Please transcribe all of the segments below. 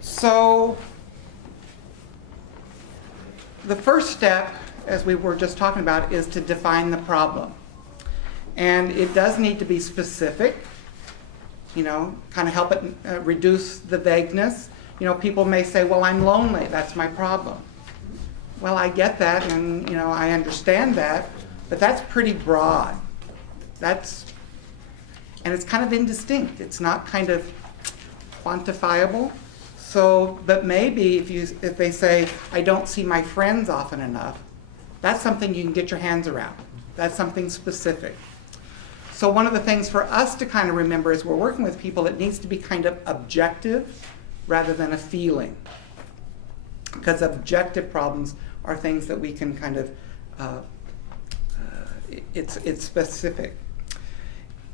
So the first step, as we were just talking about, is to define the problem. And it does need to be specific, kind of help it reduce the vagueness. People may say, well, I'm lonely, that's my problem. Well, I get that, and I understand that, but that's pretty broad. And it's kind of indistinct. It's not kind of quantifiable. So, but maybe if they say, I don't see my friends often enough, that's something you can get your hands around. That's something specific. So one of the things for us to kind of remember as we're working with people, it needs to be kind of objective rather than a feeling. Because objective problems are things that we can kind of, it's specific.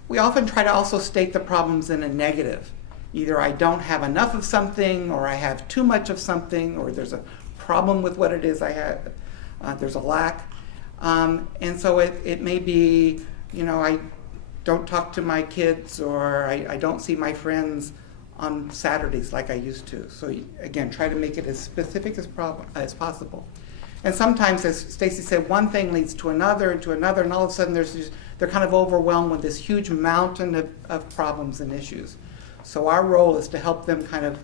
We often try to also state the problems in a negative. Either I don't have enough of something, or I have too much of something, or there's a problem with what it is I have, there's a lack. And so it may be, I don't talk to my kids, or I don't see my friends on Saturdays like I used to. So again, try to make it as specific as possible. And sometimes, as Stacy said, one thing leads to another, and all of a sudden they're kind of overwhelmed with this huge mountain of problems and issues. So our role is to help them kind of,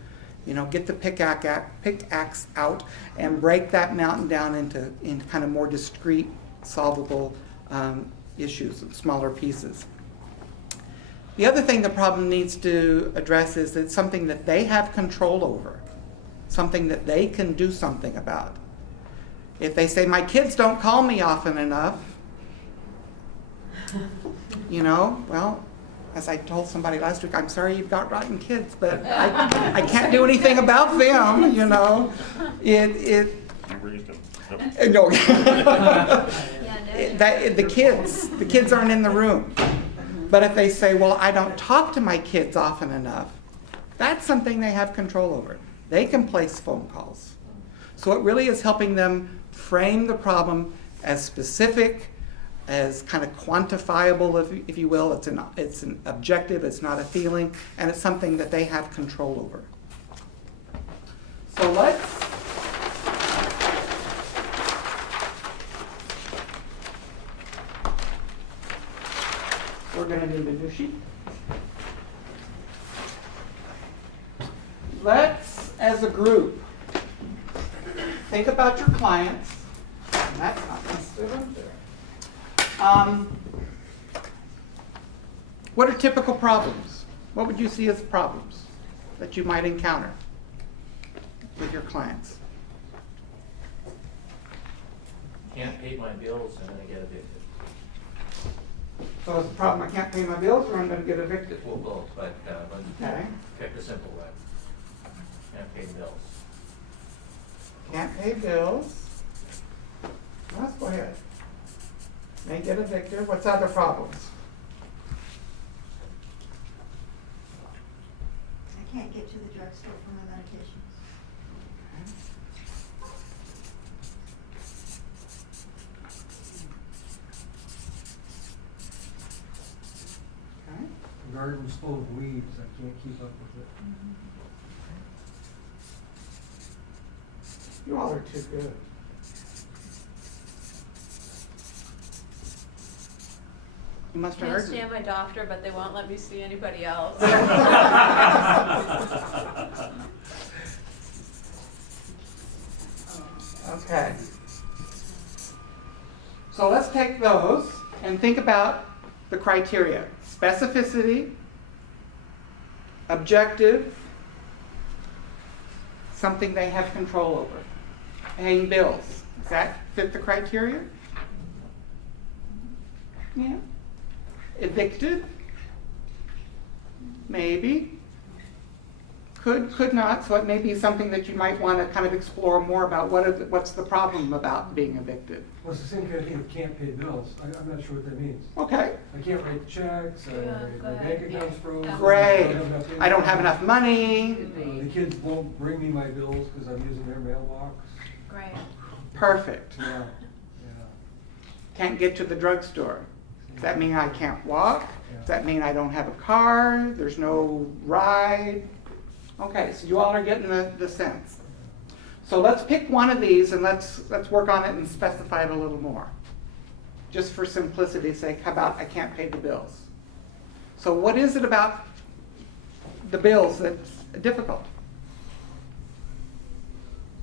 get the pickaxe out and break that mountain down into kind of more discrete, solvable issues and smaller pieces. The other thing the problem needs to address is that it's something that they have control over, something that they can do something about. If they say, my kids don't call me often enough, well, as I told somebody last week, I'm sorry you've got rotten kids, but I can't do anything about them, You raised them. Yep. No. The kids aren't in the room. But if they say, well, I don't talk to my kids often enough, that's something they have control over. They can place phone calls. So it really is helping them frame the problem as specific, as kind of quantifiable, if you will. It's an objective, it's not a feeling, and it's something that they have control over. So we're going to need a new sheet. Let's, as a group, think about your clients. And that's not necessarily up there. What are typical problems? What would you see as problems that you might encounter with your clients? Can't pay my bills and then I get evicted. So it's a problem, I can't pay my bills or I'm going to get evicted? Well, both, but Okay. pick the simple one. Can't pay the bills. Can't pay bills. Let's go ahead. May get evicted. What's other problems? I can't get to the drugstore for my medications. Okay. The garden's full of weeds, I can't keep up with it. You all are too good. You must have Can't heard me. stand my doctor, but they won't let me see anybody else. Okay. So let's take those and think about the criteria. Specificity, objective, something they have control over. Paying bills. Does that fit the criteria? Yeah. Evicted? Maybe. Could not. So it may be something that you might want to kind of explore more about. What's the problem about being evicted? Well, it's the same kind of thing with can't pay bills. I'm not sure what that means. Okay. I can't write checks, Yeah, my go bank ahead. account's frozen. Yeah. Great. I don't have enough money. The kids won't bring me my bills because I'm using their mailbox. Great. Perfect. Yeah. Can't get to the drugstore. Does that mean I can't walk? Does that mean I don't have a car? There's no ride? Okay, so you all are getting the sense. So let's pick one of these and let's work on it and specify it a little more. Just for simplicity's sake, how about I can't pay the bills? So what is it about the bills that's difficult?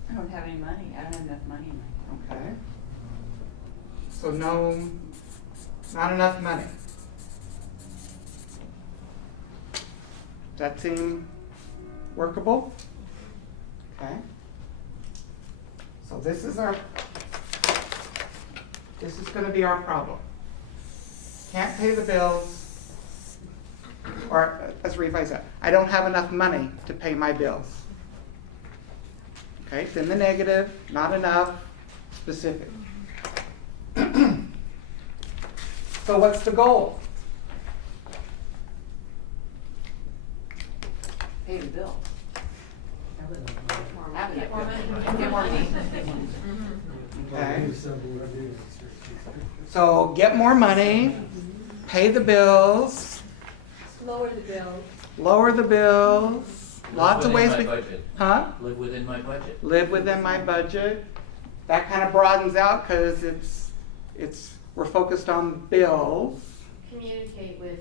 I don't have any money. I don't have enough money in my account. Okay. So no, not enough money. Does that seem workable? Okay. So this is going to be our problem. Can't pay the bills, or let's revise that. I don't have enough money to pay my bills. Okay, it's in the negative, not enough, specific. So what's the goal? Pay the bill. Have Get more money. Get more money. Okay. Simple, whatever it is. So get more money, pay the bills, Lower the bill. lower the bills, lots of ways. Live within my budget. Huh? Live within my budget. Live within my budget. That kind of broadens out because we're focused on bills. Communicate with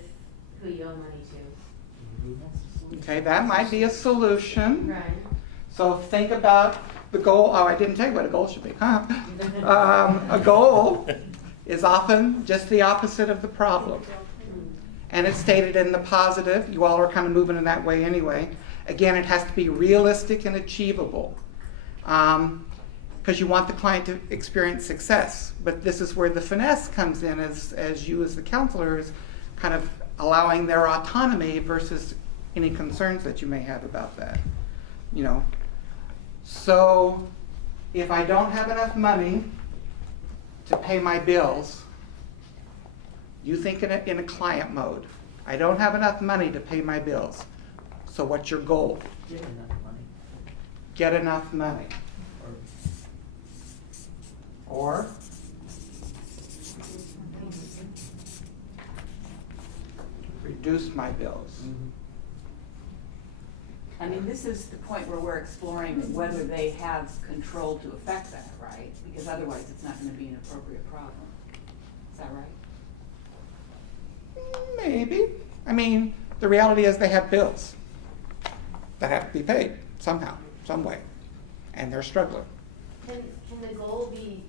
who you owe money to. Okay, that might be a solution. Right. So think about the goal. Oh, I didn't tell you what a goal should be. Huh? A goal is often just the opposite of the problem. And it's stated in the positive. You all are kind of moving in that way anyway. Again, it has to be realistic and achievable. Because you want the client to experience success. But this is where the finesse comes in as you as the counselors kind of allowing their autonomy versus any concerns that you may have about that. You know. So if I don't have enough money to pay my bills, you think in a client mode. I don't have enough money to pay my bills. So what's your goal? Get enough money. Get enough money. Or reduce my bills. I mean, this is the point where we're exploring whether they have control to affect that, right? Because otherwise, it's not going to be an appropriate problem. Is that right? Maybe. I mean, the reality is they have bills that have to be paid somehow, some way, and they're struggling. Can the goal be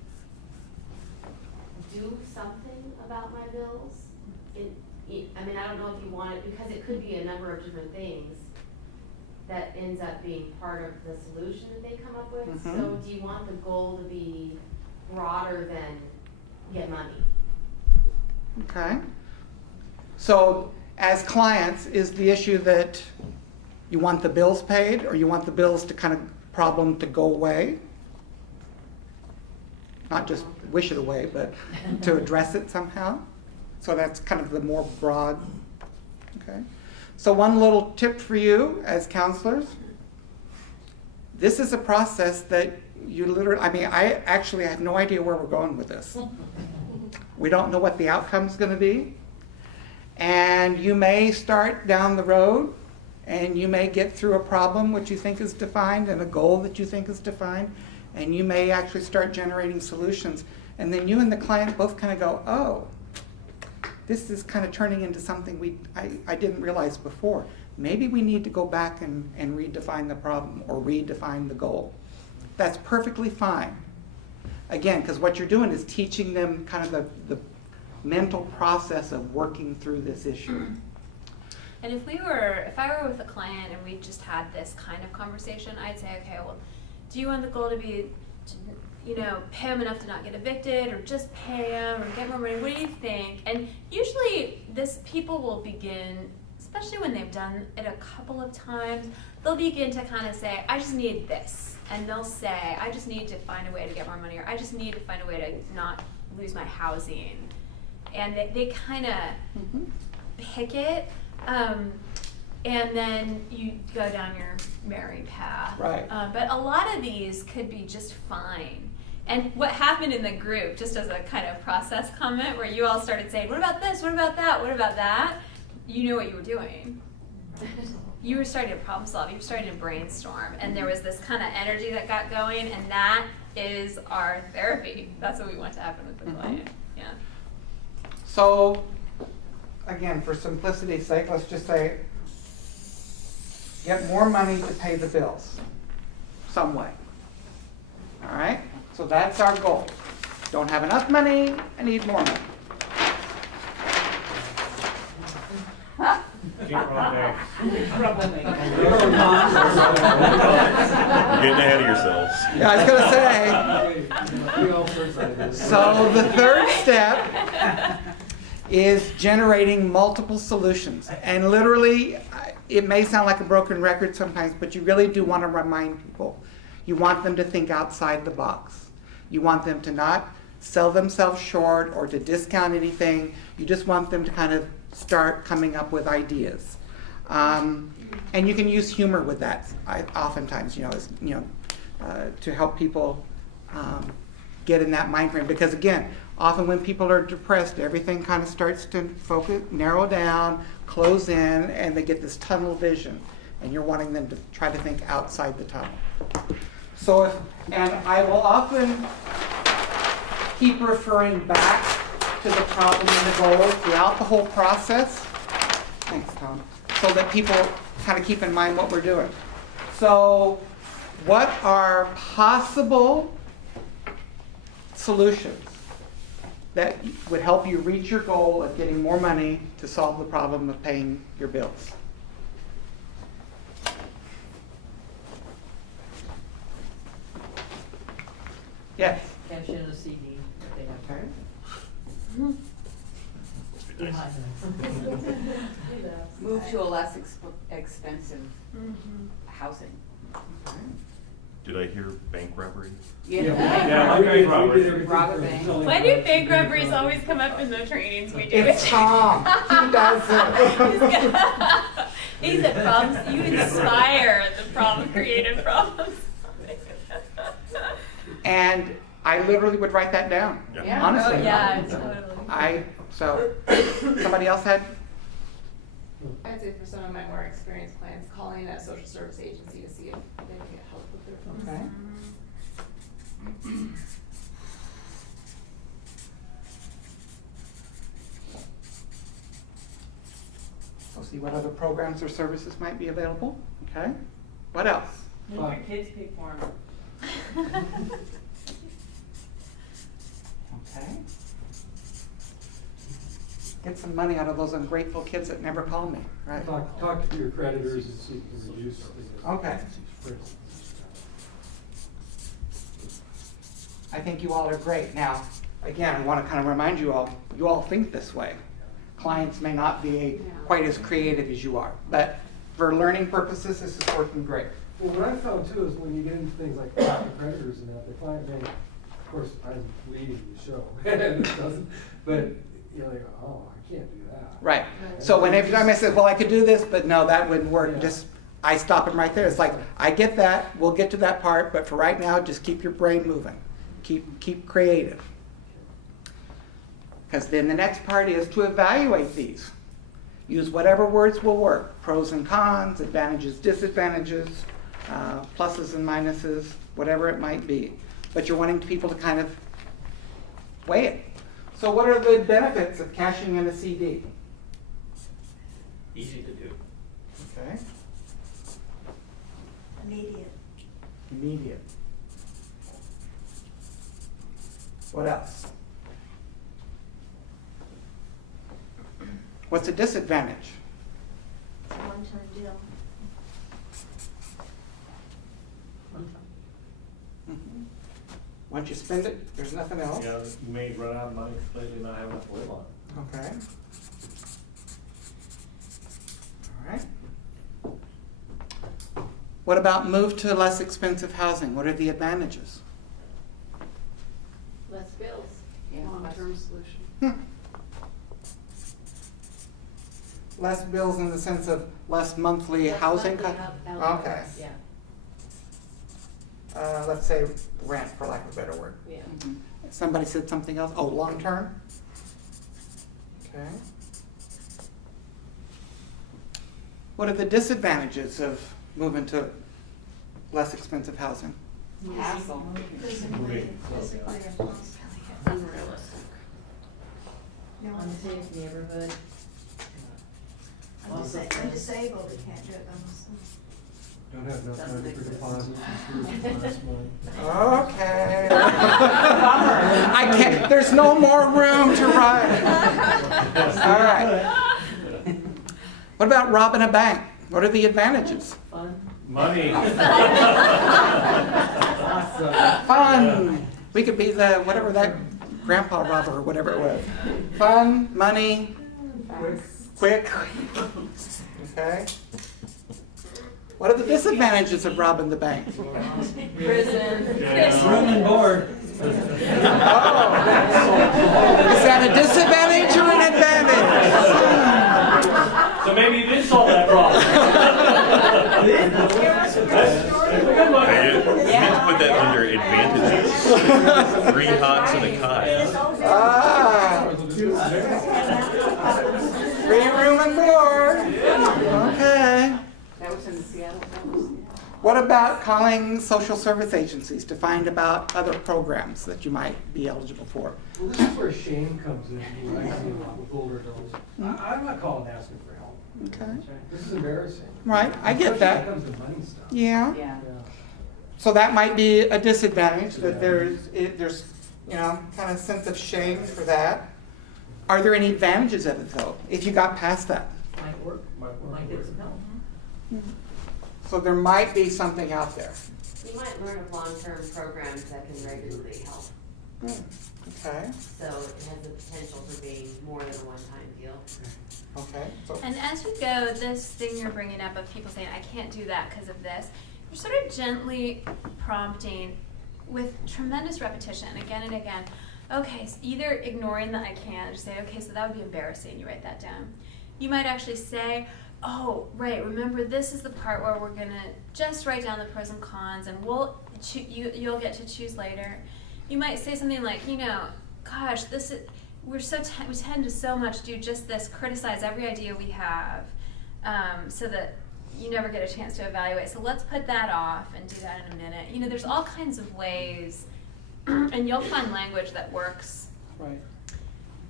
do something about my bills? I mean, I don't know if you want it, because it could be a number of different things that ends up being part of the solution that they come up with. Mhm. So do you want the goal to be broader than get money? Okay. So as clients, is the issue that you want the bills paid or you want the bills to kind of problem to go away? Not just wish it away, but to address it somehow. So that's kind of the more broad, okay? So one little tip for you as counselors, this is a process that you literally, I mean, I actually have no idea where we're going with this. We don't know what the outcome's gonna be. And you may start down the road and you may get through a problem which you think is defined and a goal that you think is defined, and you may actually start generating solutions. And then you and the client both kind of go, oh, this is kind of turning into something I didn't realize before. Maybe we need to go back and redefine the problem or redefine the goal. That's perfectly fine. Again, because what you're doing is teaching them kind of the mental process of working through this issue. And if I were with a client and we just had this kind of conversation, I'd say, okay, well, do you want the goal to be, pay them enough to not get evicted, or just pay them, or get more money? What do you think? And usually, people will begin, especially when they've done it a couple of times, they'll begin to kind of say, I just need this, and they'll say, I just need to find a way to get more money, or I just need to find a way to not lose my housing, and they kind of pick it. And then you go down your merry path. Right. But a lot of these could be just fine. And what happened in the group, just as a kind of process comment, where you all started saying, what about this, what about that, what about that? You knew what you were doing. you were starting to problem solve, you were starting to brainstorm, and there was this kind of energy that got going, and that is our therapy. That's what we want to happen with the Mhm. client. Yeah. So, again, for simplicity's sake, let's just say, get more money to pay the bills, some way. All right? So that's our goal. Don't have enough money, I need more money. Keep wrong there. Troublemaker. You're getting ahead of yourselves. Yeah, I was gonna say, We all sorts of ideas. so the third step is generating multiple solutions. And literally, it may sound like a broken record sometimes, but you really do want to remind people. You want them to think outside the box. You want them to not sell themselves short or to discount anything. You just want them to kind of start coming up with ideas. And you can use humor with that. Oftentimes, to help people get in that mind frame. Because again, often when people are depressed, everything kind of starts to focus, narrow down, close in, and they get this tunnel vision. And you're wanting them to try to think outside the tunnel. So and I will often keep referring back to the problem and the goal throughout the whole process. Thanks, Tom. So that people kind of keep in mind what we're doing. So what are possible solutions that would help you reach your goal of getting more money to solve the problem of paying your bills? Yes. Cash in a CD if they have. Okay. Move to a less expensive Mm-hmm. housing. Did I hear bank robbery? Yeah. Yeah, we okay, did Robert. everything Robber from bank. selling Why do houses. big robberies always come up in the trainings we do? It's Tom. He does it. He's a problem. You inspire the problem, creative problems. And I literally would write that down. Yeah. Honestly. Oh yeah, totally. So somebody else had? I'd say for some of my more experienced clients, calling a social service agency to see if they can get help with their phones. Okay. So see what other programs or services might be available. Okay. What else? Make your kids pay for them. Okay. Get some money out of those ungrateful kids that never call me. Right. Talk to your creditors and see if you can reduce things. Okay. For instance. I think you all are great. Now, again, I want to kind of remind you all think this way. Clients may not be quite as creative as you are, but for learning purposes, this is working great. Well, what I found too is when you get into things like talk to creditors and that, the client may, of course, I'm leading the show, and it doesn't, but you're like, oh, I can't do that. Right. So when every time I say, well, I could do this, but no, that wouldn't work, Yeah. just, I stop them right there. It's like, I get that, we'll get to that part, but for right now, just keep your brain moving. Keep creative. Because then the next part is to evaluate these. Use whatever words will work. Pros and cons, advantages, disadvantages, pluses and minuses, whatever it might be. But you're wanting people to kind of weigh it. So what are the benefits of cashing in a CD? Easy to do. Okay. Immediate. Immediate. What else? What's a disadvantage? It's a one-time deal. Once you spend it, there's nothing else. You know, you may run out of money completely, not have enough to live on. Okay. All right. What about move to less expensive housing? What are the advantages? Less bills. Yeah. Long-term solution. Less bills in the sense of less monthly housing? Okay. Yeah, Let's say rent, for lack of a better word. yeah. Somebody said something else. Oh, long term? Okay. What are the disadvantages of moving to less expensive housing? Hassle. Physically impossible. Unrealistic. No, Unsafe neighborhood. I'm disabled, I can't do it by myself. Don't have enough Doesn't money for exist. deposits and food last month. Okay. I can't, there's no more room to write. All right. What about robbing a bank? What are the advantages? Fun. Money. Fun. We could be the, whatever that grandpa robber or whatever it was. Fun, money, quick. Okay. What are the disadvantages of robbing the bank? Prison. Room and board. Oh. Is that a disadvantage or an advantage? So maybe you did solve that problem. That's a good one. You meant to put that under advantages. 3 hots and a cot. Ah. Free room and board. Okay. That was in the Seattle, that was, yeah. What about calling social service agencies to find about other programs that you might be eligible for? Well, this is where shame comes in, what I see a lot with older adults. I'm not calling asking for help. Okay. This is embarrassing. Right, I get Especially that. when it comes to money stuff. Yeah. Yeah. Yeah. So that might be a disadvantage, that there's kind of sense of shame for that. Are there any advantages of it though, if you got past that? Might work. Might get some help. So there might be something out there. You might learn of long-term programs that can regularly help, Okay, so it has the potential for being more than a one-time deal. okay. So And as you go, this thing you're bringing up of people saying, I can't do that because of this, you're sort of gently prompting with tremendous repetition again and again. Okay, so either ignoring the I can't, or just say, okay, so that would be embarrassing, you write that down. You might actually say, oh, right, remember this is the part where we're gonna just write down the pros and cons and you'll get to choose later. You might say something like, gosh, we tend to so much do just this, criticize every idea we have, so that you never get a chance to evaluate. So let's put that off and do that in a minute. There's all kinds of ways, and you'll find language that works right.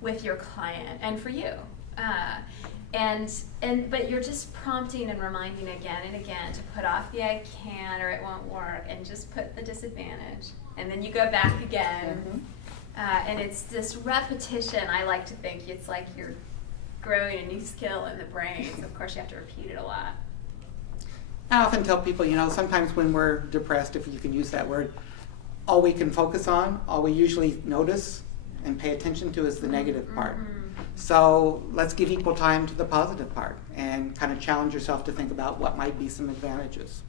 with your client and for you. But you're just prompting and reminding again and again to put off the I can or it won't work and just put the disadvantage. And then you go back again. And it's this repetition. I like to think it's like you're growing a new skill in the brain. So of course you have to repeat it a lot. I often tell people, sometimes when we're depressed, if you can use that word, all we can focus on, all we usually notice and pay attention to is the negative part. So let's give equal time to the positive part and kind of challenge yourself to think about what might be some advantages.